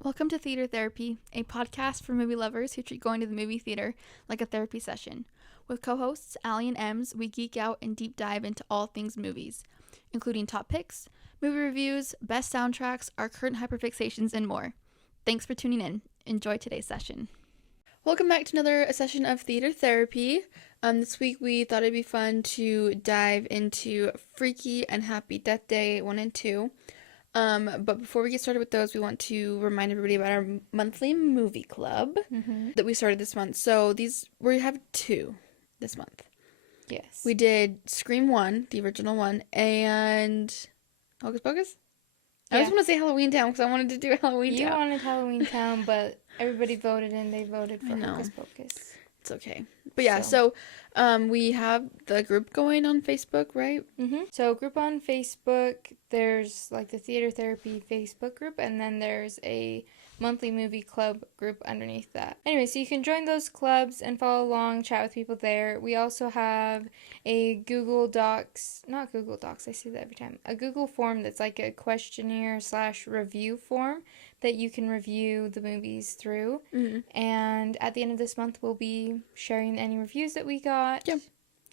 Welcome to Theater Therapy, a podcast for movie lovers who treat going to the movie theater like a therapy session. With co-hosts Aly and Ems, we geek out and deep dive into all things movies, including top picks, movie reviews, best soundtracks, our current hyperfixations, and more. Thanks for tuning in. Enjoy today's session. Welcome back to another session of Theater Therapy. This week we thought it'd be fun to dive into Freaky and Happy Death Day 1 and 2. But before we get started with those, we want to remind everybody about our monthly movie club that we started this month. So we have 2 this month. Yes. We did Scream 1, the original one, and Hocus Pocus? I just want to say Halloween Town because I wanted to do Halloween Town. You wanted Halloween Town, but everybody voted and they voted for Hocus Pocus. It's okay. But yeah, so we have the group going on Facebook, right? So group on Facebook, there's like the Theater Therapy Facebook group, and then there's a monthly movie club group underneath that. Anyway, so you can join those clubs and follow along, chat with people there. We also have a Google Docs, not Google Docs, I say that every time, a Google form that's like a questionnaire / review form that you can review the movies through. And at the end of this month, we'll be sharing any reviews that we got,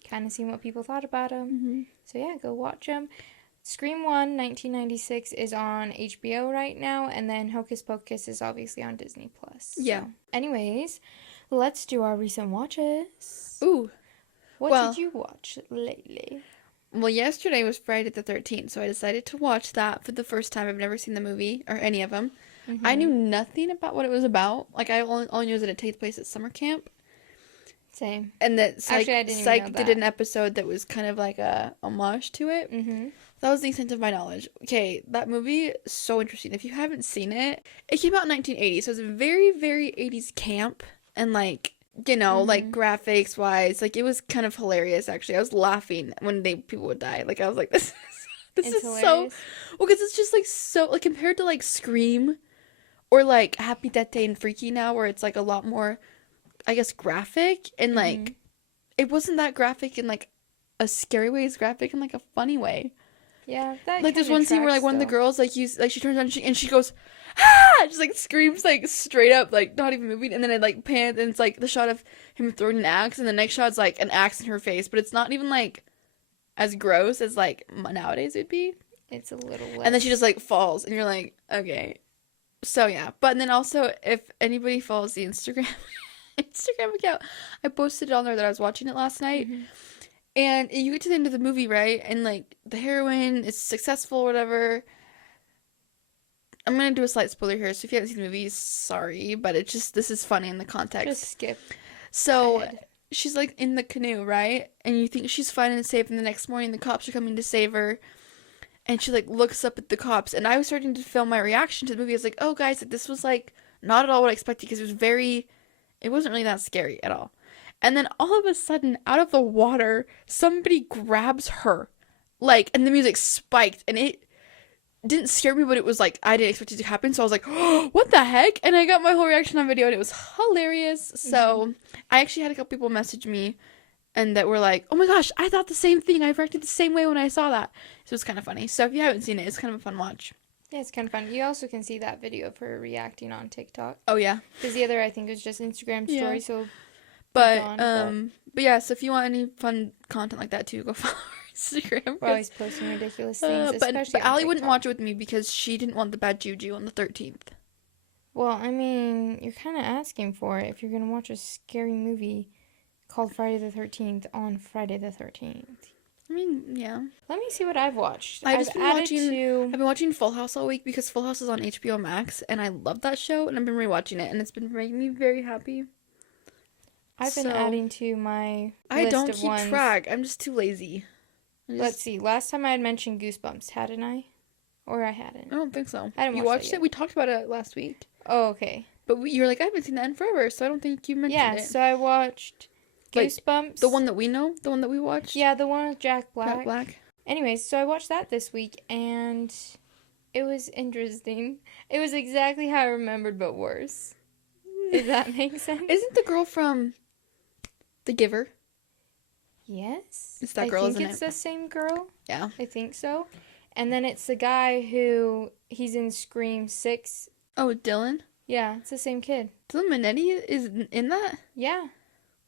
kind of seeing what people thought about them. So yeah, go watch them. Scream 1, 1996 is on HBO right now, and then Hocus Pocus is obviously on Disney+. Yeah. So, anyways, let's do our recent watches. Ooh. What did you watch lately? Well, yesterday was Friday the 13th, so I decided to watch that for the first time. I've never seen the movie, or any of them. I knew nothing about what it was about. Like, I only knew that it takes place at summer camp. Same. And that Psych did an that. episode that was kind of like a homage to it. That was the extent of my knowledge. Okay, that movie is so interesting. If you haven't seen it, it came out in 1980, so it's very, very 80s camp. And like, you know, like graphics wise, like it was kind of hilarious actually. I was laughing when people would die. Like I was like, this is hilarious. So, well, because it's just like so, like compared to like Scream or like Happy Death Day and Freaky now, where it's like a lot more, I guess, graphic, and like it wasn't that graphic in like a scary way. It's graphic in like a funny way. Yeah, that like there's one scene where like one of the girls she turns on and she goes, ah! Just like screams like straight up, like not even moving, and then it like pans and it's like the shot of him throwing an axe, and the next shot's like an axe in her face, but it's not even like as gross as like nowadays it'd be. It's a little less. And then she just like falls, and you're like, okay. So yeah, but then also if anybody follows the Instagram account, I posted it on there that I was watching it last night. And you get to the end of the movie, right? And, like, the heroine is successful or whatever. I'm going to do a slight spoiler here, so if you haven't seen the movie, sorry. But this is funny in the context. Just skip. So, ahead. She's, like, in the canoe, right? And you think she's fine and safe, and the next morning the cops are coming to save her. And she, like, looks up at the cops. And I was starting to film my reaction to the movie. I was like, oh, guys, this was, like, not at all what I expected, because it wasn't really that scary at all. And then all of a sudden, out of the water, somebody grabs her. Like, and the music spiked. And it didn't scare me, but it was like, I didn't expect it to happen. So I was like, oh, what the heck? And I got my whole reaction on video, and it was hilarious. So I actually had a couple people message me and that were like, oh my gosh, I thought the same thing. I reacted the same way when I saw that. So it's kind of funny. So if you haven't seen it, it's kind of a fun watch. Yeah, it's kind of fun. You also can see that video of her reacting on TikTok. Oh, yeah. Because the other, I think, was just Instagram story, so... But yeah, so if you want any fun content like that too, go follow our Instagram. We're always posting ridiculous things, especially but on Aly wouldn't TikTok. watch it with me because she didn't want the bad juju on the 13th. Well, I mean, you're kind of asking for it if you're going to watch a scary movie called Friday the 13th on Friday the 13th. I mean, yeah. Let me see what I've watched. I've been watching Full House all week because Full House is on HBO Max, and I love that show, and I've been rewatching it, and it's been making me very happy. I've been adding to my I list don't of keep ones. track. I'm just too lazy. Let's see. Last time I had mentioned Goosebumps, hadn't I? Or I hadn't. I don't think so. I didn't You watch watched that it? We talked about it last week. Oh, okay. But you're like, I haven't seen that in forever, so I don't think you mentioned it. Yeah, so I watched Goosebumps. Like, the one that we know? The one that we watched? Yeah, the one with Jack Black. Jack Black. Anyways, so I watched that this week, and it was interesting. It was exactly how I remembered, but worse. Does that make sense? Isn't the girl from The Giver? Yes. It's that girl, I think isn't it's it? the same girl. Yeah. I think so. And then it's the guy who, he's in Scream 6. Oh, Dylan? Yeah, it's the same kid. Dylan Minetti is in that? Yeah.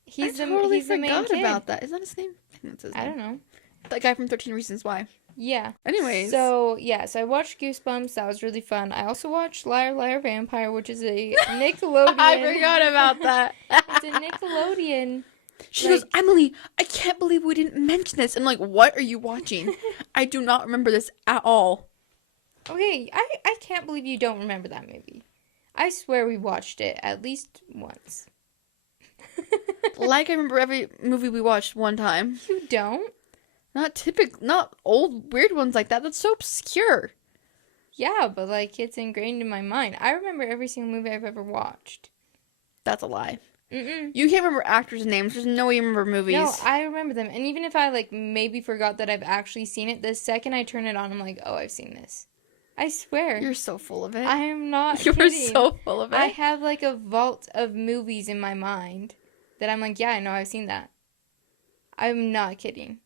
I totally He's the main forgot kid. about that. Is that his name? I think that's his name. I don't know. That guy from 13 Reasons Why. Yeah. Anyways. So I watched Goosebumps. That was really fun. I also watched Liar, Liar, Vampire, which is a Nickelodeon. I forgot about that. It's a Nickelodeon. She goes, Emily, I can't believe we didn't mention this. I'm like, what are you watching? I do not remember this at all. Okay, I can't believe you don't remember that movie. I swear we watched it at least once. Like I remember every movie we watched one time. You don't? Not old weird ones like that. That's so obscure. Yeah, but like it's ingrained in my mind. I remember every single movie I've ever watched. That's a lie. Mm-mm. You can't remember actors' names. There's no way you remember movies. No, I remember them. And even if I like maybe forgot that I've actually seen it, the second I turn it on, I'm like, oh, I've seen this. I swear. You're so full of it. I am not You're kidding. so full of it. I have like a vault of movies in my mind that I'm like, yeah, I know I've seen that. I'm not kidding.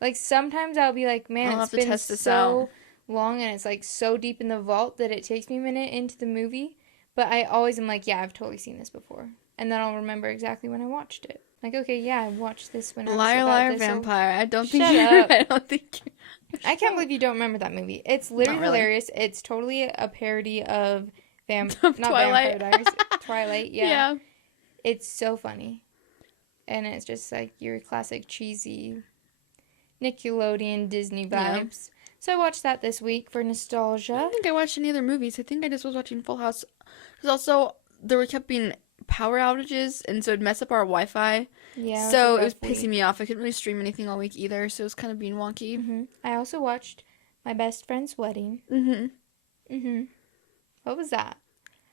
Like sometimes I'll be like, man, it's been so long and it's like so deep in the vault that it takes me a minute into the movie. But I always am like, yeah, I've totally seen this before. And then I'll remember exactly when I watched it. Like, okay, yeah, I watched this when I was Liar, about Liar, this Vampire. I don't think Shut you're. up. I don't think you're. I can't believe you don't remember that movie. It's literally Not really. hilarious. It's totally a parody of not Twilight. Vampire Diaries. Twilight, yeah. Yeah. It's so funny. And it's just like your classic cheesy Nickelodeon Disney vibes. Yeah. So I watched that this week for I nostalgia. don't think I watched any other movies. I think I just was watching Full House. Because also, there kept being power outages, and so it'd mess up our Wi-Fi. Yeah. So it was pissing me off. I couldn't really stream anything all week either, so it was kind of being wonky. Mm-hmm. I also watched My Best Friend's Wedding. Mm-hmm. Mm-hmm. What was that?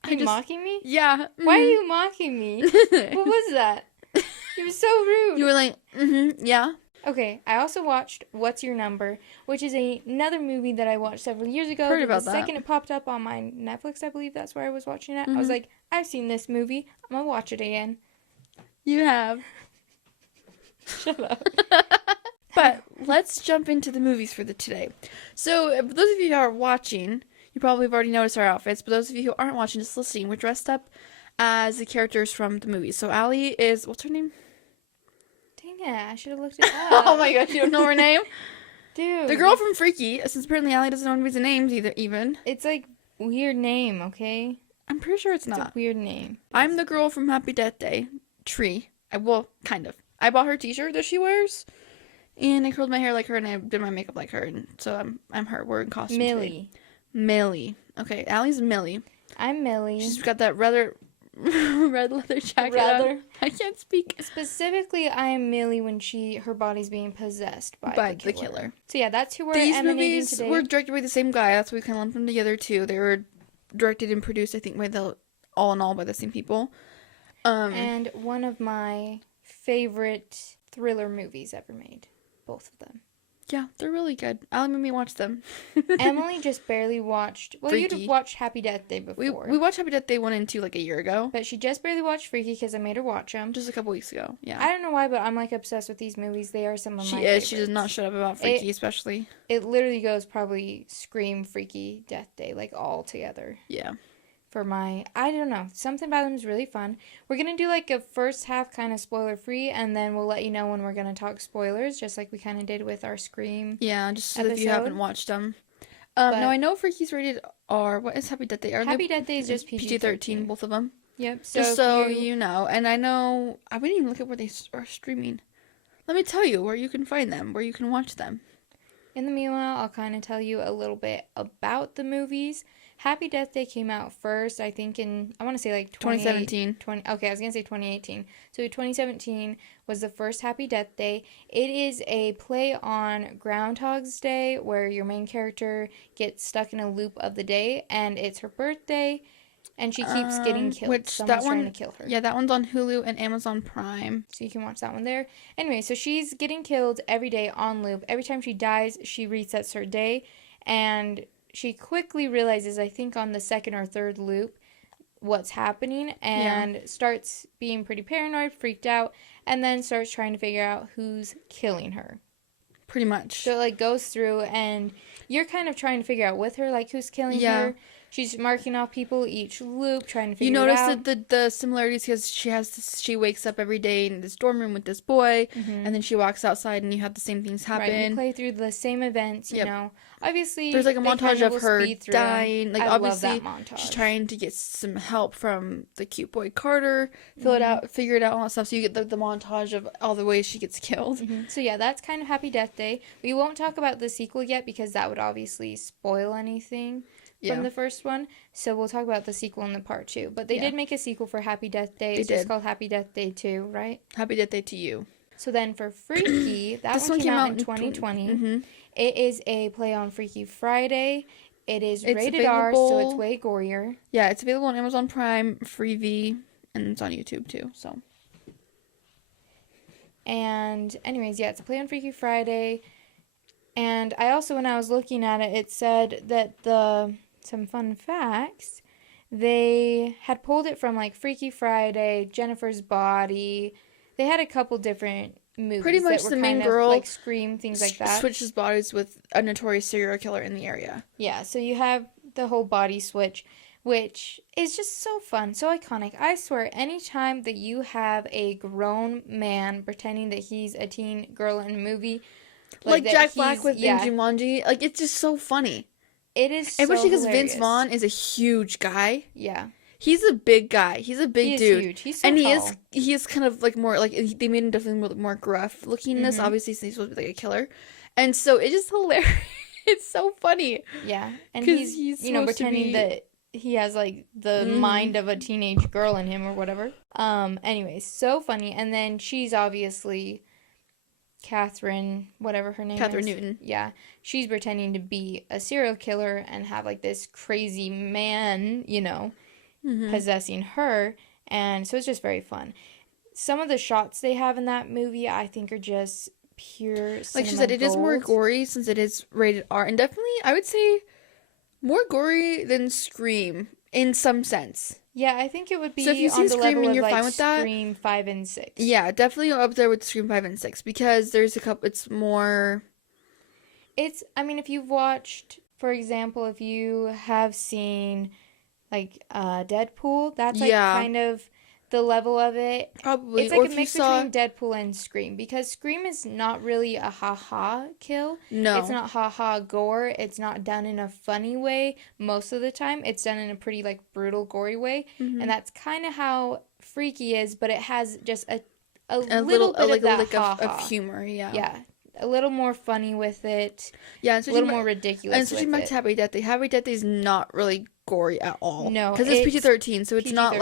Are you mocking me? Yeah. Mm-hmm. Why are you mocking me? What was that? You were so rude. You were like, yeah. Okay, I also watched What's Your Number, which is another movie that I watched several years ago. Heard about the that. second it popped up on my Netflix, I believe that's where I was watching it. I was like, I've seen this movie. I'm gonna watch it again. You have. Shut up. But let's jump into the movies for today. So, those of you who are watching, you probably have already noticed our outfits, but those of you who aren't watching, just listening, we're dressed up as the characters from the movie. So, Aly is, what's her name? Dang it, I should have looked it up. Oh my gosh, you don't know her name? Dude. The girl from Freaky, since apparently Aly doesn't know anybody's names even. It's like weird name, okay? I'm pretty sure it's It's not. a weird name. I'm the girl from Happy Death Day. Tree. Well, kind of. I bought her t-shirt that she wears, and I curled my hair like her, and I did my makeup like her, and so I'm her. We're in costume Millie. today. Millie. Okay, Ally's Millie. I'm Millie. She's got that red leather jacket on. I can't speak. Specifically, I am Millie when her body's being possessed by the killer. So yeah, that's who we're These emanating movies today. were directed by the same guy. That's why we kind of lumped them together too. They were directed and produced, I think, by all in all by the same people. And one of my favorite thriller movies ever made. Both of them. Yeah, they're really good. Aly made me watch them. Emily just barely watched. Well, Freaky. you'd watched Happy Death Day before. We watched Happy Death Day 1 and 2 like a year ago. But she just barely watched Freaky because I made her watch them. Just a couple weeks ago. Yeah. I don't know why, but I'm like obsessed with these movies. They are some of my She favorites. She does not shut up about Freaky, especially. It literally goes probably Scream, Freaky, Death Day, like all together. Yeah. For my, I don't know, something about them is really fun. We're going to do like a first half kind of spoiler free, and then we'll let you know when we're going to talk spoilers, just like we kind of did with our Scream. Yeah, just so if you episode. haven't watched them. No, I know Freaky's rated R. What is Happy Death Day? Happy Death Day is just PG-13, both of them. Yep. Just so you know. And I know, I wouldn't even look at where they are streaming. Let me tell you where you can find them, where you can watch them. In the meanwhile, I'll kind of tell you a little bit about the movies. Happy Death Day came out first, I think I want to say like 2017. Okay, I was going to say 2018. So 2017 was the first Happy Death Day. It is a play on Groundhog's Day where your main character gets stuck in a loop of the day, and it's her birthday, and she keeps getting killed. Someone's trying to kill her. Yeah, that one's on Hulu and Amazon Prime. So you can watch that one there. Anyway, so she's getting killed every day on loop. Every time she dies, she resets her day, and she quickly realizes, I think on the second or third loop, what's happening, and starts being pretty paranoid, freaked out, and then starts trying to figure out who's killing her. Pretty much. So it like goes through, and you're kind of trying to figure out with her, like, who's killing her. She's marking off people each loop, trying to You figure it notice out. that the similarities because she wakes up every day in this dorm room with this boy, and then she walks outside and you have the same things happen. Right, you play through the same events, you know. Obviously, there's like a they montage kinda of will her speed through dying. them. Like I obviously, love that montage. she's trying to get some help from the cute boy Carter, fill it out, figure it out, all that stuff. So you get the montage of all the ways she gets killed. So yeah, that's kind of Happy Death Day. We won't talk about the sequel yet because that would obviously spoil anything from the first one. So we'll talk about the sequel in the part 2. But they did make a sequel for Happy Death Day. It's just called Happy Death Day 2, right? Happy Death Day to you. So then for Freaky, that one came out in 2020. It is a play on Freaky Friday. It's rated R, so it's way gorier. Yeah, it's available on Amazon Prime, Freevee, and it's on YouTube too. So. And anyways, yeah, it's a play on Freaky Friday. And I also, when I was looking at it, it said that some fun facts, they had pulled it from like Freaky Friday, Jennifer's Body. They had a couple different movies pretty much that were the main kind girl of like Scream, things like that. Switches bodies with a notorious serial killer in the area. Yeah, so you have the whole body switch, which is just so fun, so iconic. I swear, anytime that you have a grown man pretending that he's a teen girl in a movie, like Jack Black with in Jumanji, like it's just so funny. It is so especially because hilarious. Vince Vaughn is a huge guy. Yeah. He's a big guy. He's a big dude. Huge. He's so and tall. he is kind of like more like they made him definitely more gruff looking in this, obviously, since he's supposed to be like a killer. And so it's just hilarious. It's so funny. Yeah. And he's you know, pretending that he has like the mind of a teenage girl in him or whatever. Anyways, so funny. And then she's obviously Catherine, whatever her name is. Catherine Newton. Yeah. She's pretending to be a serial killer and have like this crazy man, you know, possessing her. And so it's just very fun. Some of the shots they have in that movie, I think, are just pure cinema like she said, it is more gory since it is rated R. And definitely, I would say, more gory than Scream in some sense. Yeah, I think it would be so if you've seen on the Scream level and of you're like fine with that, Scream 5 and 6. Yeah, definitely up there with Scream 5 and 6 because there's a couple, it's more... I mean, if you've watched, for example, if you have seen, like, Deadpool, that's, like, kind of the level of it. Probably. It's, like, a mix between Deadpool and Scream, because Scream is not really a ha-ha kill. No. It's not ha-ha gore. It's not done in a funny way most of the time. It's done in a pretty, like, brutal, gory way, and that's kind of how Freaky is, but it has just a little bit of that ha-ha. of humor, Yeah. A little more funny with it. Yeah, a little more ridiculous. And switching back to Happy Death Day. Happy Death Day is not really gory at all. No, because it's PG-13, so it's PG-13. not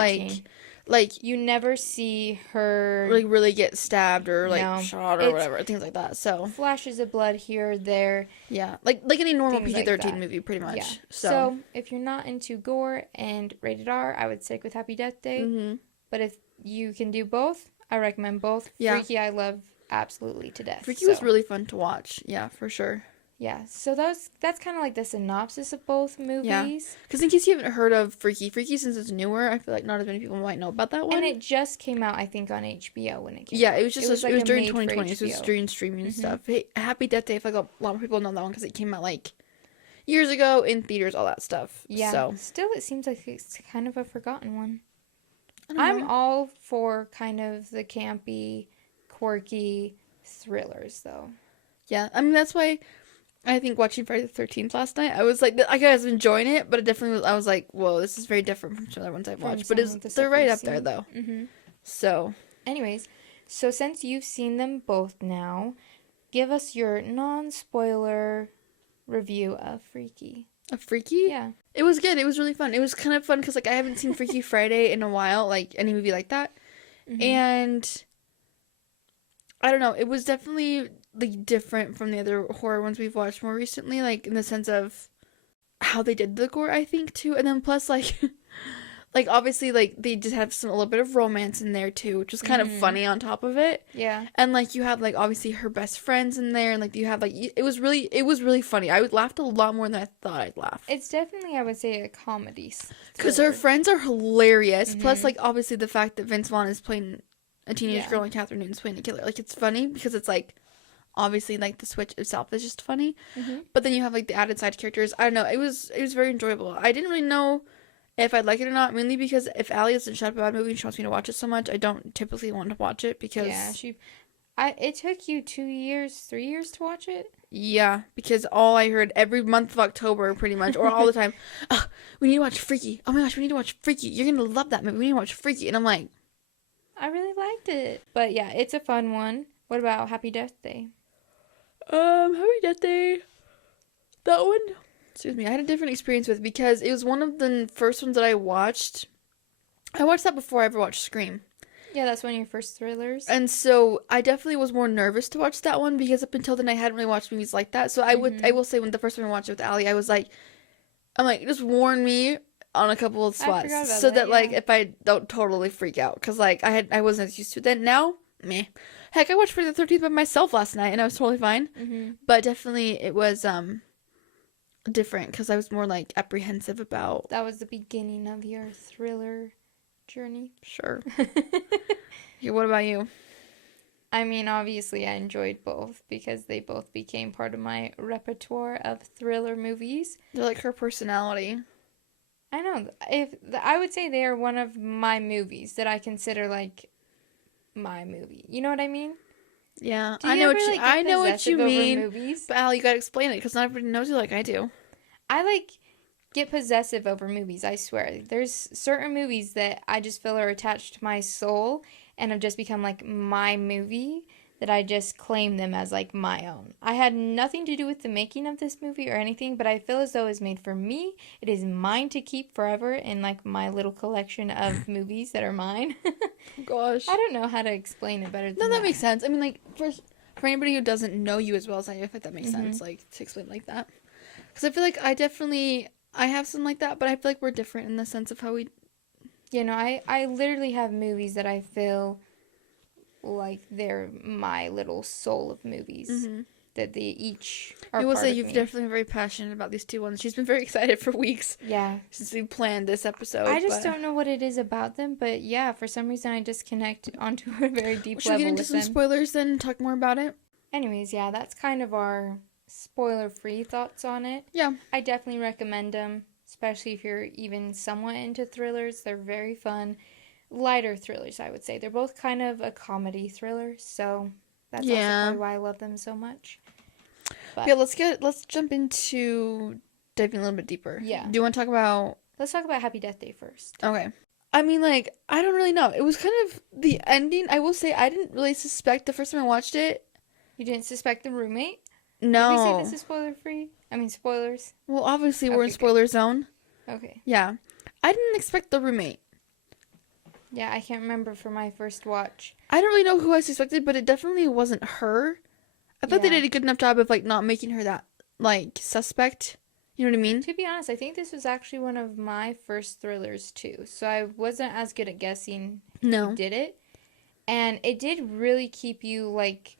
like you never see her like really get stabbed or like shot or whatever, things like that. So flashes of blood here or there. Yeah, like any normal PG-13 movie, pretty much. Yeah. So if you're not into gore and rated R, I would stick with Happy Death Day. But if you can do both, I recommend both. Yeah. Freaky, I love absolutely to death. Freaky was really fun to watch. Yeah, for sure. Yeah, so that's kind of like the synopsis of both movies. Yeah, because in case you haven't heard of Freaky, since it's newer, I feel like not as many people might know about that one. And it just came out, I think, on HBO when it came out. Yeah, it was just it was during 2020, so it was during streaming stuff. Hey, Happy Death Day, I feel like a lot of people know that one because it came out like years ago in theaters, all that stuff. Yeah, so. Still it seems like it's kind of a forgotten one. I'm all for kind of the campy, quirky thrillers, though. Yeah, I mean, that's why I think watching Friday the 13th last night, I was like, I was enjoying it, but it definitely I was like, whoa, this is very different from some other ones I've watched. But they're right up there, though. So. Anyways, so since you've seen them both now, give us your non-spoiler review of Freaky. Of Freaky? Yeah. It was good. It was really fun. It was kind of fun because, like, I haven't seen Freaky Friday in a while, like, any movie like that. And I don't know. It was definitely, like, different from the other horror ones we've watched more recently, like, in the sense of how they did the gore, I think, too. And then plus, like, like, obviously, like, they just have a little bit of romance in there, too, which was kind of funny on top of it. Yeah. And, like, you have, like, obviously her best friends in there, and, like, you have, like, it was really funny. I laughed a lot more than I thought I'd laugh. It's definitely, I would say, a comedy. Because her friends are hilarious. Plus, like, obviously the fact that Vince Vaughn is playing a teenage girl and Catherine Newton's playing a killer. Like, it's funny because it's, like, obviously, like, the switch itself is just funny. Mm-hmm. But then you have, like, the added side characters. I don't know. It was very enjoyable. I didn't really know if I'd like it or not, mainly because if Aly doesn't shut up about a movie and she wants me to watch it so much, I don't typically want to watch it because... Yeah, it took you 2 years, 3 years to watch it? Yeah, because all I heard every month of October, pretty much, or all the time, oh, we need to watch Freaky. Oh my gosh, we need to watch Freaky. You're going to love that movie. We need to watch Freaky. And I'm like... I really liked it. But yeah, it's a fun one. What about Happy Death Day? Happy Death Day. That one, excuse me, I had a different experience with because it was one of the first ones that I watched. I watched that before I ever watched Scream. Yeah, that's one of your first thrillers. And so I definitely was more nervous to watch that one because up until then I hadn't really watched movies like that. So I will say when the first time I watched it with Aly, I'm like, just warn me on a couple of spots so that like if I don't totally freak out, because like I wasn't as used to it then. Now, meh. Heck, I watched Friday the 13th by myself last night and I was totally fine. Mm-hmm. But definitely it was different because I was more like apprehensive about. That was the beginning of your thriller journey. Sure. Yeah, what about you? I mean, obviously I enjoyed both because they both became part of my repertoire of thriller movies. They're like her personality. I know. I would say they are one of my movies that I consider like my movie. You know what I mean? Yeah, I know what you mean. Movies? But Al, you gotta explain it because not everybody knows you like I do. I like get possessive over movies. I swear, there's certain movies that I just feel are attached to my soul and have just become like my movie. That I just claim them as like my own. I had nothing to do with the making of this movie or anything, but I feel as though it's made for me. It is mine to keep forever in like my little collection of movies that are mine. Gosh. I don't know how to explain it better than that. No, that makes sense. I mean, like, for anybody who doesn't know you as well as I do, I think that makes sense, like, to explain like that. Because I feel like I have something like that, but I feel like we're different in the sense of how we... You know, I literally have movies that I feel... like they're my little soul of movies that they each are I will part say of you've me. definitely been very passionate about these two ones. She's been very excited for weeks. Yeah. Since we planned this episode. I just don't know what it is about them, but yeah, for some reason I just connect onto a very deep level. Should we get into some spoilers then and talk more about it? Anyways, yeah, that's kind of our spoiler-free thoughts on it. Yeah. I definitely recommend them, especially if you're even somewhat into thrillers. They're very fun. Lighter thrillers, I would say. They're both kind of a comedy thriller, so that's also probably why I love them so much. But, yeah, let's jump into diving a little bit deeper. Yeah. Do you want to talk about... Let's talk about Happy Death Day first. Okay. I mean, like, I don't really know. It was kind of the ending. I will say I didn't really suspect the first time I watched it. You didn't suspect the roommate? No. Did we say this is spoiler-free? I mean, spoilers. Well, obviously we're in spoiler zone. Okay. Yeah. I didn't expect the roommate. Yeah, I can't remember for my first watch. I don't really know who I suspected, but it definitely wasn't her. I thought they did a good enough job of, like, not making her that, like, suspect. You know what I mean? To be honest, I think this was actually one of my first thrillers, too. So I wasn't as good at guessing who did it. And it did really keep you, like...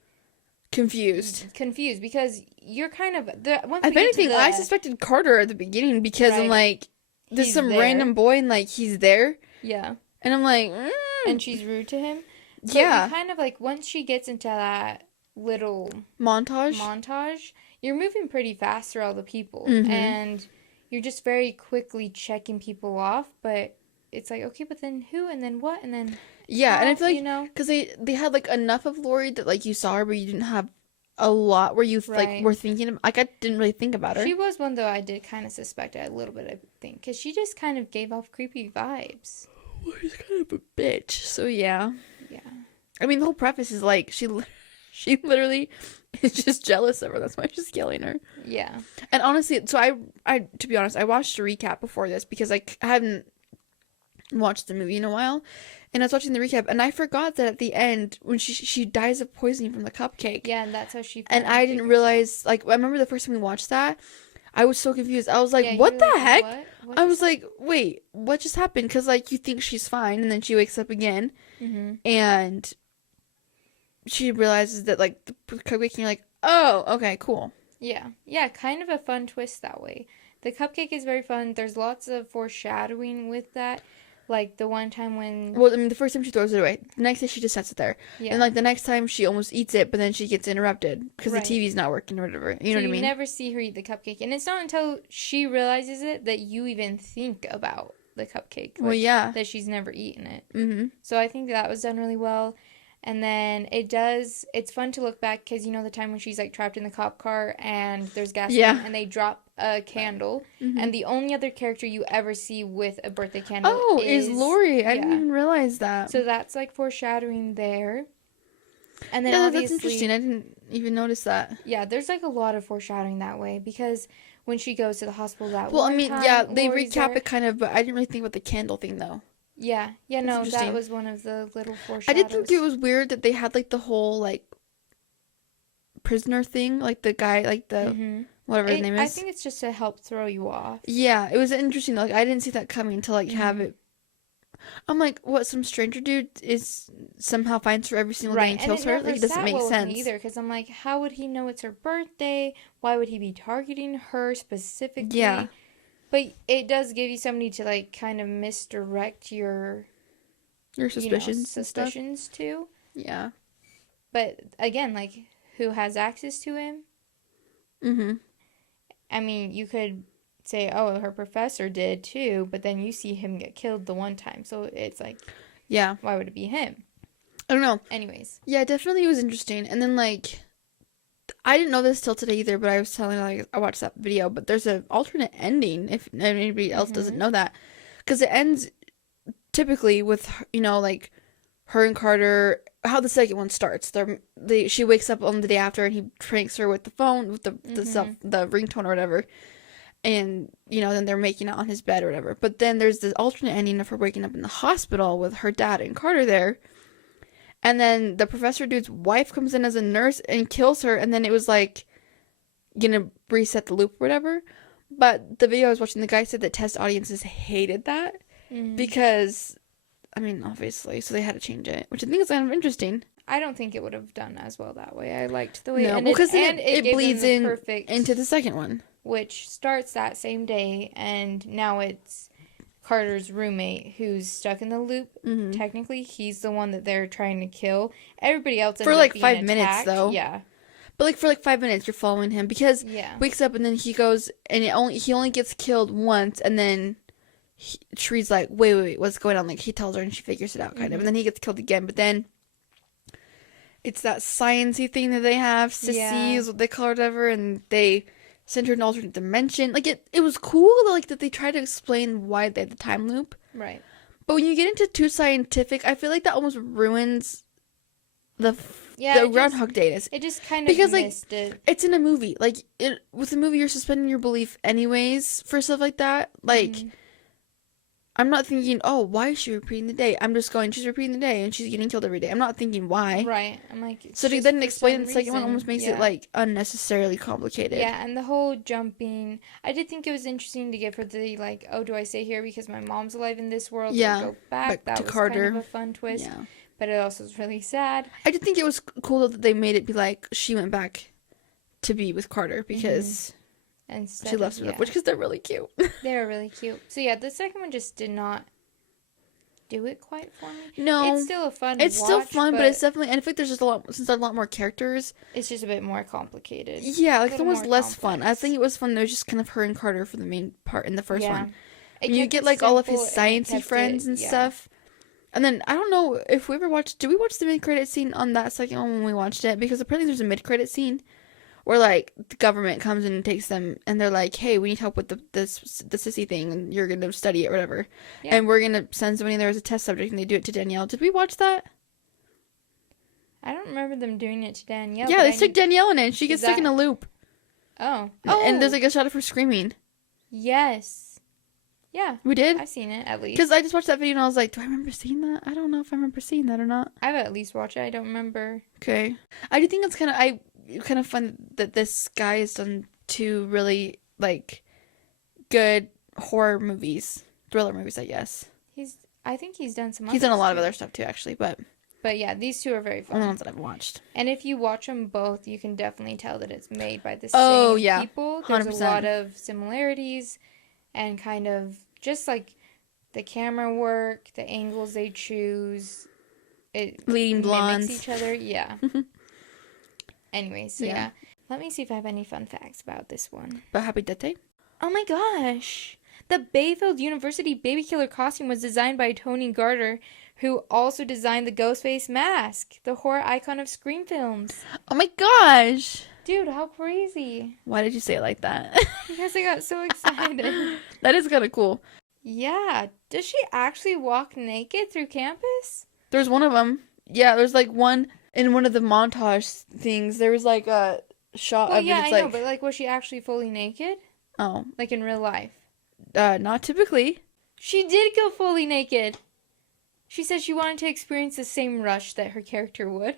Confused because you're kind of... If anything, I suspected Carter at the beginning because I'm like, there's some random boy and, like, he's there. Yeah. And I'm like, And she's rude to him. But yeah. kind of like, once she gets into that little montage, you're moving pretty fast through all the people. And you're just very quickly checking people off. But it's like, okay, but then who? And then what? And then yeah. how, And I feel like, because they had, like, enough of Lori that, like, you saw her, but you didn't have a lot where you, like, were thinking of, like, I didn't really think about her. She was one, though, I did kind of suspect it a little bit, I think. Because she just kind of gave off creepy vibes. Well, she's kind of a bitch, so yeah. Yeah. I mean, the whole preface is like she literally is just jealous of her. That's why she's killing her. Yeah. And honestly, so I to be honest, I watched a recap before this because I hadn't watched the movie in a while, and I was watching the recap, and I forgot that at the end when she dies of poisoning from the cupcake. Yeah, and that's how she. And I didn't realize. Like, I remember the first time we watched that, I was so confused. I was like, "What the heck?" What I was like, wait, what just happened? Because, like, you think she's fine, and then she wakes up again, and she realizes that, like, the cupcake, and you're like, oh, okay, cool. Yeah. Yeah, kind of a fun twist that way. The cupcake is very fun. There's lots of foreshadowing with that. Like the one time when Well, I mean, the first time she throws it away. The next day she just sets it there. yeah. And like the next time she almost eats it, but then she gets interrupted because Right. the TV's not working or whatever. You know what I mean? You never see her eat the cupcake, and it's not until she realizes it that you even think about the cupcake. Well, yeah. That she's never eaten it. Mm-hmm. So I think that was done really well. And then it's fun to look back because you know the time when she's like trapped in the cop car and there's gasoline Yeah. and they drop a candle, Mm-hmm. and the only other character you ever see with a birthday candle is Lori. I didn't yeah. even realize that. So that's like foreshadowing there. And then yeah, obviously, that's interesting. I didn't even notice that. yeah, there's like a lot of foreshadowing that way because when she goes to the hospital that Well, one I mean, time, yeah, they Lori's recap there. it kind of, but I didn't really think about the candle thing though. Yeah, no, that interesting. was one of the little I foreshadows. did think it was weird that they had like the whole like prisoner thing, like the guy, like the whatever his name is. I think it's just to help throw you off. Yeah, it was interesting. Like I didn't see that coming to like have it. I'm like, what? Some stranger dude is somehow finds her every single day and kills her. Like it doesn't make sense either. Because I'm like, how would he know it's her birthday? Why would he be targeting her specifically? Yeah. But it does give you somebody to like kind of misdirect your suspicions to. Yeah. But again, like who has access to him? Mm-hmm. I mean, you could say, oh, her professor did too, but then you see him get killed the one time. So it's like, yeah, why would it be him? I don't know. Anyways. Yeah, definitely it was interesting. And then like, I didn't know this till today either, but I was telling like I watched that video, but there's an alternate ending if anybody else doesn't know that, because it ends typically with like her and Carter. How the second one starts, she wakes up on the day after and he pranks her with the phone with the ringtone or whatever, and then they're making out on his bed or whatever. But then there's this alternate ending of her waking up in the hospital with her dad and Carter there. And then the professor dude's wife comes in as a nurse and kills her. And then it was like, gonna reset the loop or whatever. But the video I was watching, the guy said that test audiences hated that. Because, I mean, obviously. So they had to change it. Which I think is kind of interesting. I don't think it would have done as well that way. I liked the way it because it bleeds into the second one. Which starts that same day. And now it's Carter's roommate who's stuck in the loop. Technically, he's the one that they're trying to kill. Everybody else ends for like up being 5 minutes attacked. though. Yeah, but like for like 5 minutes you're following him because wakes up and then he goes and he only gets killed once, and then Shree's like wait what's going on, like he tells her and she figures it out kind of, and then he gets killed again. But then it's that science-y thing that they have, sissy is what they call it, whatever, and they sent her an alternate dimension. Like it was cool like that they tried to explain why they had the time loop. Right. But when you get into too scientific, I feel like that almost ruins the Groundhog Day. It just kind of because missed it. It's in a movie. Like with a movie, you're suspending your belief anyways for stuff like that. Like I'm not thinking, oh, why is she repeating the day? I'm just going, she's repeating the day and she's getting killed every day. I'm not thinking why. Right. I'm like, so to then explain the second one almost makes it like unnecessarily complicated. Yeah, and the whole jumping, I did think it was interesting to give her the like, oh, do I stay here because my mom's alive in this world? Yeah. Or go back. That to was Carter. kind of a fun twist. Yeah. But it also was really sad. I did think it was cool that they made it be like she went back to be with Carter because she left them up, which because they're really cute. They're really cute. So yeah, the second one just did not do it quite for me. No, it's still a fun. It's watch, still fun, but it's definitely. And I think there's just since there's a lot more characters. It's just a bit more complicated. Yeah, like it's almost less fun. I think it was fun. There was just kind of her and Carter for the main part in the first one. And you get like all of his sciencey friends and stuff. And then I don't know if we ever watched. Did we watch the mid-credit scene on that second one when we watched it? Because apparently there's a mid-credit scene where like the government comes in and takes them, and they're like, "Hey, we need help with the sissy thing, and you're gonna study it, or whatever, and we're gonna send somebody there as a test subject, and they do it to Danielle." Did we watch that? I don't remember them doing it to Danielle. Yeah, they stick Danielle in it, and she gets stuck in a loop. Oh, and there's like a shot of her screaming. Yes. Yeah. We did? I've seen it, at least. Because I just watched that video and I was like, do I remember seeing that? I don't know if I remember seeing that or not. I've at least watched it. I don't remember. Okay. I do think it's kind of fun that this guy has done 2 really, like, good horror movies. Thriller movies, I guess. I think he's done some He's done a lot of other stuff, too, actually, but yeah, these 2 are very fun. The ones that I've watched. And if you watch them both, you can definitely tell that it's made by the same people. There's 100%. a lot of similarities and kind of just like the camera work, the angles they choose, it Leading mimics blondes. each other. Yeah. Anyway, so Yeah. yeah. Let me see if I have any fun facts about this one. But Happy Death Day? Oh my gosh! The Bayfield University baby killer costume was designed by Tony Garter, who also designed the Ghostface mask, the horror icon of Scream films. Oh my gosh! Dude, how crazy. Why did you say it like that? Because I got so excited. That is kind of cool. Yeah. Does she actually walk naked through campus? There's one of them. Yeah, there's like one in one of the montage things. There was like a shot Well, of yeah, it. It's I like, know, but like, was she actually fully naked? oh, Like in real life? not typically. She did go fully naked. She said she wanted to experience the same rush that her character would.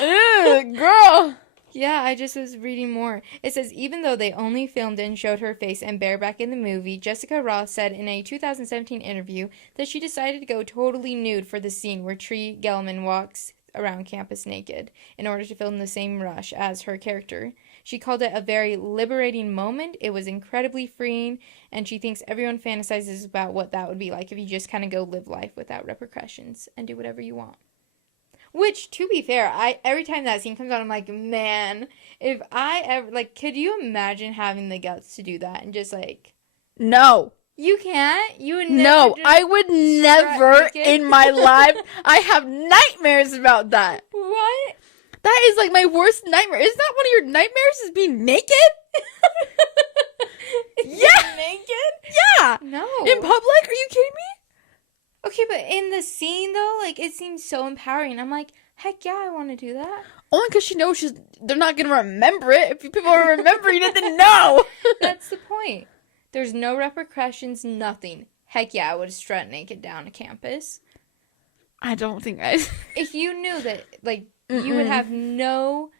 Ew, girl. Yeah, I just was reading more. It says, even though they only filmed and showed her face and bareback in the movie, Jessica Ross said in a 2017 interview that she decided to go totally nude for the scene where Tree Gelman walks around campus naked in order to film the same rush as her character. She called it a very liberating moment. It was incredibly freeing, and she thinks everyone fantasizes about what that would be like if you just kind of go live life without repercussions and do whatever you want. Which, to be fair, every time that scene comes on, I'm like, man, if I ever, like, could you imagine having the guts to do that and just, like... No. You can't? You would never No, I would never naked? in my life. I have nightmares about that. What? That is like my worst nightmare. Isn't that one of your nightmares is being naked? Yeah. Naked? Yeah. No. In public? Are you kidding me? Okay, but in the scene, though, like, it seems so empowering. I'm like, heck yeah, I want to do that. Only because she knows they're not going to remember it. If people are remembering it, then no. That's the point. There's no repercussions, nothing. Heck yeah, I would strut naked down a campus. I don't think I... If you knew that, like, you would have no,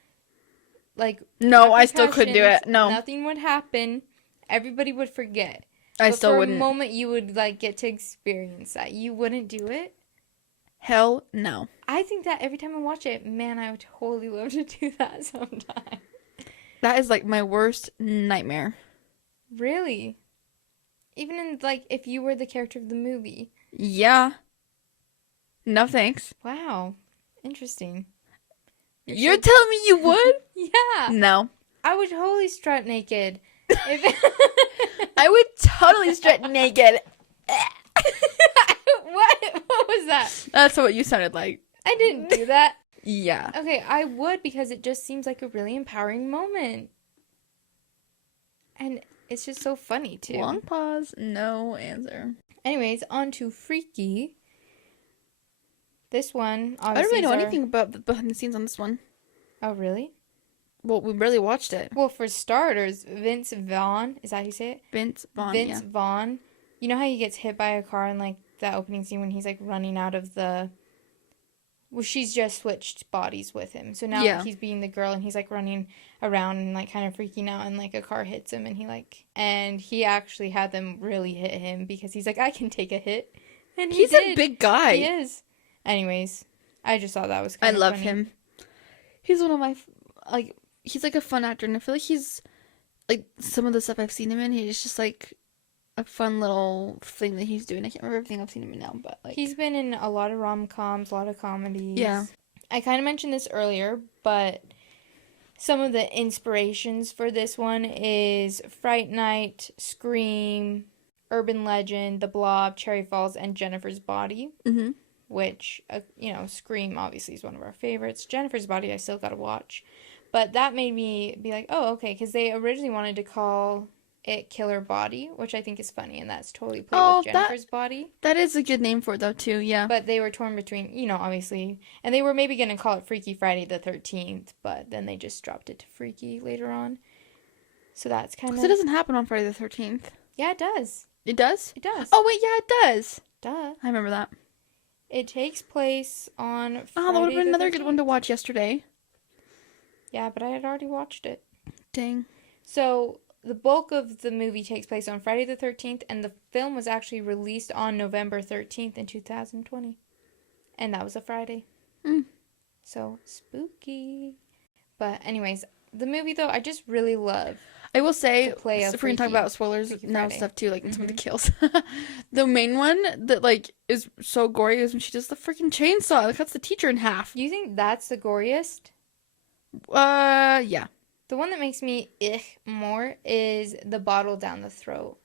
like... No, I still couldn't do it. repercussions, No. Nothing would happen. Everybody would forget. I But still for wouldn't. a moment, you would, like, get to experience that. You wouldn't do it? Hell no. I think that every time I watch it, man, I would totally love to do that sometime. That is like my worst nightmare. Really? Even in, like, if you were the character of the movie. Yeah. No thanks. Wow. Interesting. You're telling me you would? Yeah. No. I would totally strut naked. I would totally strut naked. What was that? That's what you sounded like. I didn't do that. Yeah. Okay, I would because it just seems like a really empowering moment. And it's just so funny, too. Long pause, no answer. Anyways, on to Freaky. This one, obviously, I don't really know anything about the behind the scenes on this one. Oh, really? Well, we barely watched it. Well, for starters, Vince Vaughn, is that how you say it? Vince Vaughn, Vince Vaughn. You know how he gets hit by a car in, like, that opening scene when he's, like, running out of the... Well, she's just switched bodies with him. So now he's being the girl and he's, like, running around and, like, kind of freaking out and, like, a car hits him and he, like... And he actually had them really hit him because he's like, I can take a hit. And he's a big guy. He is. Anyways, I just thought that was kind I of love funny. him. He's one of my... Like, he's, like, a fun actor. And I feel like he's... Like, some of the stuff I've seen him in, he's just, like... a fun little thing that he's doing. I can't remember everything I've seen him in now, but like... He's been in a lot of rom-coms, a lot of comedies. Yeah. I kind of mentioned this earlier, but some of the inspirations for this one is Fright Night, Scream, Urban Legend, The Blob, Cherry Falls, and Jennifer's Body. Mm-hmm. Which, Scream obviously is one of our favorites. Jennifer's Body I still gotta watch. But that made me be like, oh, okay, because they originally wanted to call... it Killer Body, which I think is funny, and that's totally played with Jennifer's Body. That is a good name for it, though, too, yeah. But they were torn between, obviously, and they were maybe going to call it Freaky Friday the 13th, but then they just dropped it to Freaky later on. So that's kind of... Because it doesn't happen on Friday the 13th. Yeah, it does. It does? It does. Oh, wait, yeah, it does. Duh. I remember that. It takes place on Friday Oh, that would have been another 13th. good one to watch yesterday. Yeah, but I had already watched it. Dang. So... the bulk of the movie takes place on Friday the 13th, and the film was actually released on November 13th in 2020. And that was a Friday. Mm. So, spooky. But anyways, the movie, though, I just really love. I will say, to play a if we're gonna talk Freaky about spoilers Freaky now Friday. stuff too, like in some of the kills. The main one that like is so gory is when she does the freaking chainsaw. It cuts the teacher in half. You think that's the goriest? Yeah. The one that makes me more is the bottle down the throat.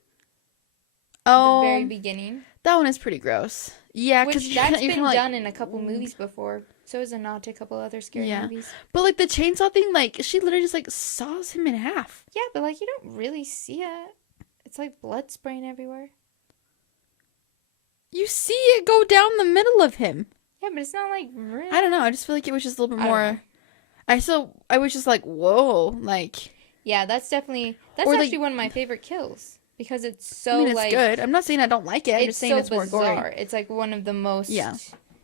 The very Oh, beginning. that one is pretty gross. Yeah, because Which that's you're been kind of like, done in a couple movies before. So is a nod to a couple other scary yeah. movies. But like the chainsaw thing, like she literally just like saws him in half. Yeah, but like you don't really see it. It's like blood spraying everywhere. You see it go down the middle of him. Yeah, but it's not like really. I don't know. I just feel like it was just a little bit I don't know. more. I was just like, whoa, like. Yeah, that's actually like- one of my favorite kills because it's so I mean, it's like good. I'm not saying I don't like it. I'm it's just saying so it's more bizarre. gory. It's like one of the most. Yeah.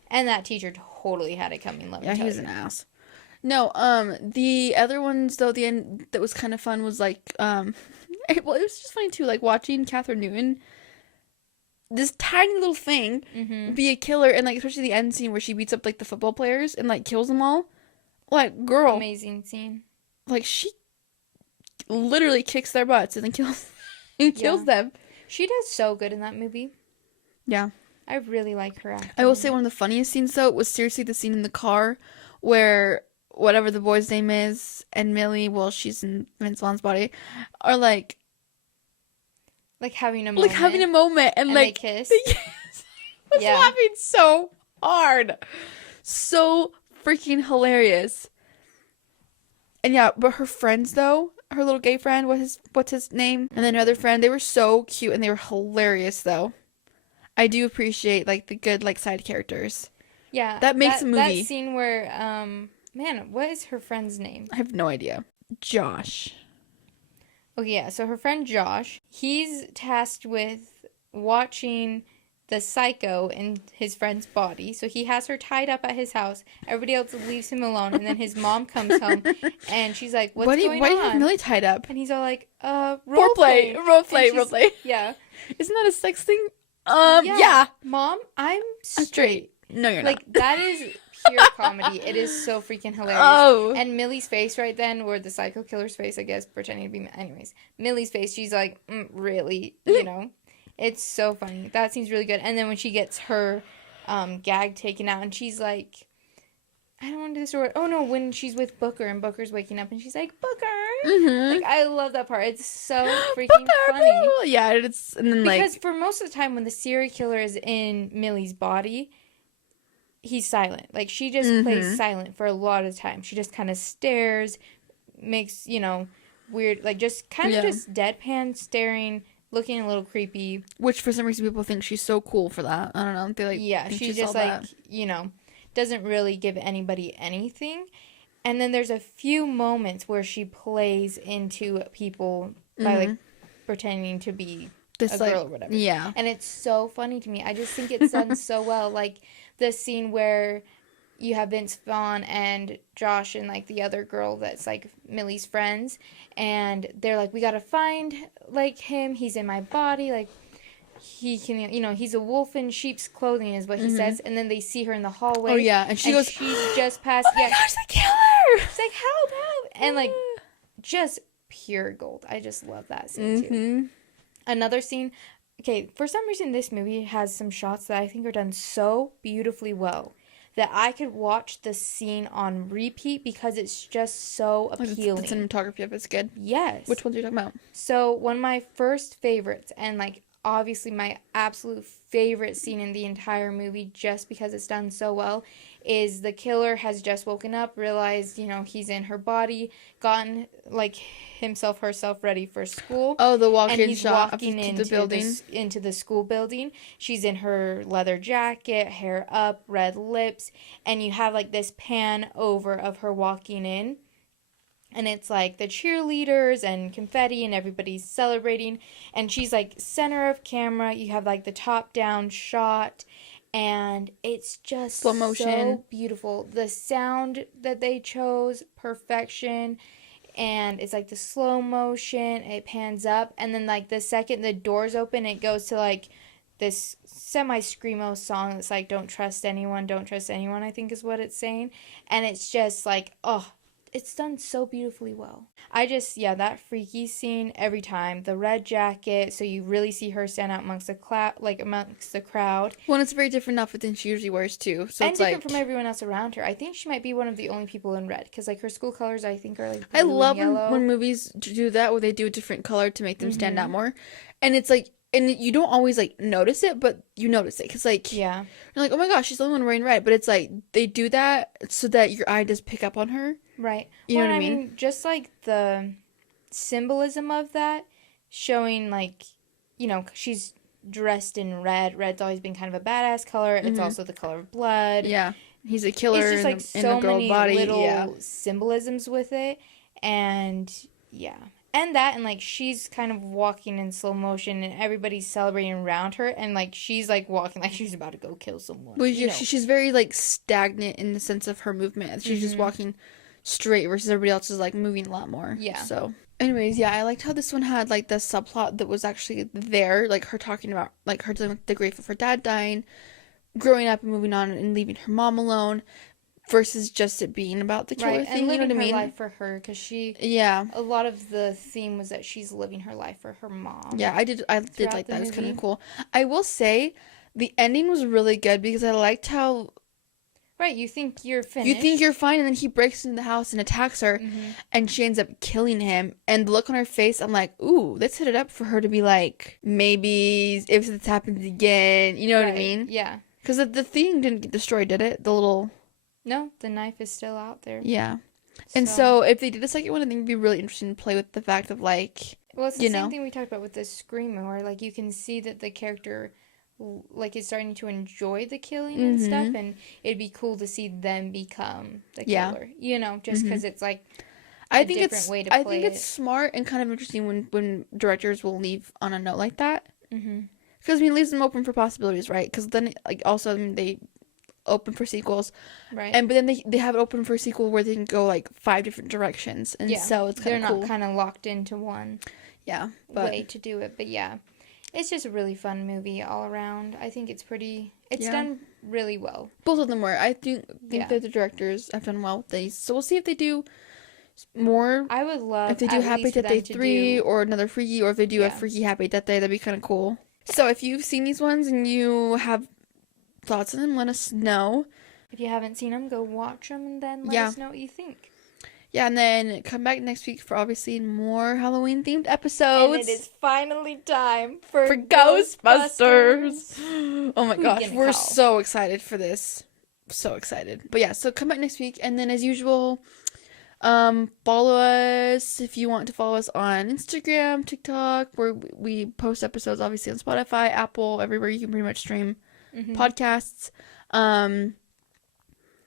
And that teacher totally had it coming. Let me Yeah, tell he was you. an ass. No, the other ones though, the end that was kind of fun was like, well, it was just funny too, like watching Catherine Newton, this tiny little thing, be a killer, and like especially the end scene where she beats up like the football players and like kills them all. Like, girl, Amazing scene. like she literally kicks their butts and then kills them. She does so good in that movie. Yeah. I really like her acting. I will say one of the funniest scenes though was seriously the scene in the car where whatever the boy's name is and Millie, well, she's in Vince Vaughn's body, are like having a moment. like having a moment and like they kiss. I was laughing so hard. So freaking hilarious. And yeah, but her friends though, her little gay friend, what's his name? And then her other friend, they were so cute and they were hilarious though. I do appreciate like the good like side characters. Yeah. That makes a movie. That scene where man, what is her friend's name? I have no idea. Josh. Okay, yeah, so her friend Josh, he's tasked with watching the psycho in his friend's body. So he has her tied up at his house. Everybody else leaves him alone, and then his mom comes home, and she's like, "What's going on?" Why do you have Millie tied up? And he's all like, Role play. play. Yeah. Isn't that a sex thing? Yeah. Mom, I'm I'm straight. No, you're like, that is pure comedy. It is so freaking hilarious. Oh. And Millie's face right then, or the psycho killer's face, I guess, pretending to be... Anyways, Millie's face, she's like, really? You know? It's so funny. That scene's really good. And then when she gets her gag taken out, and she's like... I don't want to do this or... Oh, no, when she's with Booker, and Booker's waking up, and she's like, Booker! Mm-hmm. Like, I love that part. It's so freaking funny. Yeah, it's... And then, Because like... for most of the time, when the serial killer is in Millie's body... he's silent. Like, she just plays silent for a lot of the time. She just kind of stares, makes, weird, like, just kind of just deadpan staring, looking a little creepy. Which, for some reason, people think she's so cool for that. I don't know. They, like, yeah, think she's all just, like, that. Doesn't really give anybody anything. And then there's a few moments where she plays into people by, like, pretending to be a girl or whatever. Yeah. And it's so funny to me. I just think it's done so well. Like, the scene where you have Vince Vaughn and Josh and, like, the other girl that's, like, Millie's friends. And they're like, we gotta find, like, him. He's in my body. Like, he can, he's a wolf in sheep's clothing is what he says. And then they see her in the hallway. Oh, yeah. And she goes, she's just past, oh my gosh, the killer! She's like, help. And, like, just pure gold. I just love that scene, too. Another scene... Okay, for some reason, this movie has some shots that I think are done so beautifully well that I could watch the scene on repeat because it's just so appealing. The cinematography of it's good. Yes. Which ones are you talking about? So, one of my first favorites, and, like, obviously my absolute favorite scene in the entire movie, just because it's done so well, is the killer has just woken up, realized, he's in her body, gotten, like, herself ready for school. Oh, the walk-in and he's shot walking into the building. Into the school building. She's in her leather jacket, hair up, red lips, and you have, like, this pan over of her walking in. And it's, like, the cheerleaders and confetti and everybody's celebrating. And she's, like, center of camera. You have, like, the top-down shot. And it's just slow motion. So beautiful. The sound that they chose, perfection. And it's, like, the slow motion. It pans up. And then, like, the second the doors open, it goes to, like, this semi-screamo song that's, like, don't trust anyone, I think is what it's saying. And it's just, like, oh, it's done so beautifully well. I just, yeah, that freaky scene every time. The red jacket, so you really see her stand out amongst the amongst the crowd. Well, and it's a very different outfit than she usually wears too. So And it's different like, from everyone else around her. I think she might be one of the only people in red, because like her school colors, I think, are like I blue love and yellow. when movies do that, where they do a different color to make them stand out more. And it's like, and you don't always like notice it, but you notice it, because like, Yeah. you're like, oh my gosh, she's the only one wearing red. But it's like they do that so that your eye does pick up on her. Right. You know what I mean? Just like the symbolism of that, showing like, you know, she's dressed in red. Red's always been kind of a badass color. It's also the color of blood. Yeah. He's a killer It's just like in so a girl many body. little Yeah. symbolisms with it. And yeah. And that, and like she's kind of walking in slow motion and everybody's celebrating around her, and like she's like walking like she's about to go kill someone. Well, you know? she's very like stagnant in the sense of her movement. She's just walking straight versus everybody else is like moving a lot more. Yeah. So, anyways, yeah, I liked how this one had like the subplot that was actually there, like her talking about like her dealing with the grief of her dad dying, growing up and moving on and leaving her mom alone, versus just it being about the killer Right, thing. and You know living what I her mean? life for her, because Yeah. a lot of the theme was that she's living her life for her mom. Yeah, I did like throughout that. It was kind movie. of cool. I will say the ending was really good because I liked how Right, you think you're finished. you think you're fine, and then he breaks into the house and attacks her, and she ends up killing him. And the look on her face, I'm like, ooh, let's hit it up for her to be like, maybe if this happens again, you know what I mean? Yeah. Because the thing didn't get destroyed, did it? The little... No, the knife is still out there. Yeah. And so if they did a second one, I think it'd be really interesting to play with the fact of like... Well, it's the same thing we talked about with the Scream, where like you can see that the character like is starting to enjoy the killing and stuff, and it'd be cool to see them become the killer. You know, just because it's like I a think different way to play I think it's smart and kind of interesting when directors will leave on a note like that. Because I mean, it leaves them open for possibilities, right? Because then like also I mean, they open for sequels, right? And but then they have it open for a sequel where they can go like 5 different directions, and so it's kind of cool. They're not kind of locked into one way to do it, but yeah. It's just a really fun movie all around. I think it's done really well. Both of them were. I think that the directors have done well with these. So we'll see if they do more. I would love if they do Happy Death Day 3 or another Freaky, or if they do a Freaky Happy Death Day, that'd be kind of cool. So if you've seen these ones and you have thoughts on them, let us know. If you haven't seen them, go watch them and then let us know what you think. Yeah, and then come back next week for obviously more Halloween-themed episodes. And it is finally time for Ghostbusters. Oh my gosh, we're call? so excited for this. So excited. But yeah, so come back next week, and then as usual, follow us if you want to follow us on Instagram, TikTok, where we post episodes obviously on Spotify, Apple, everywhere you can pretty much stream podcasts.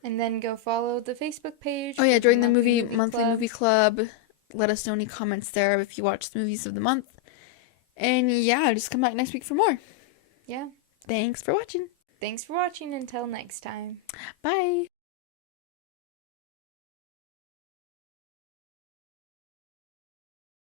And then go follow the Facebook page. Oh yeah, join the monthly clubs. movie club. Let us know any comments there if you watch the movies of the month. And yeah, just come back next week for more. Yeah. Thanks for watching. Thanks for watching. Until next time. Bye.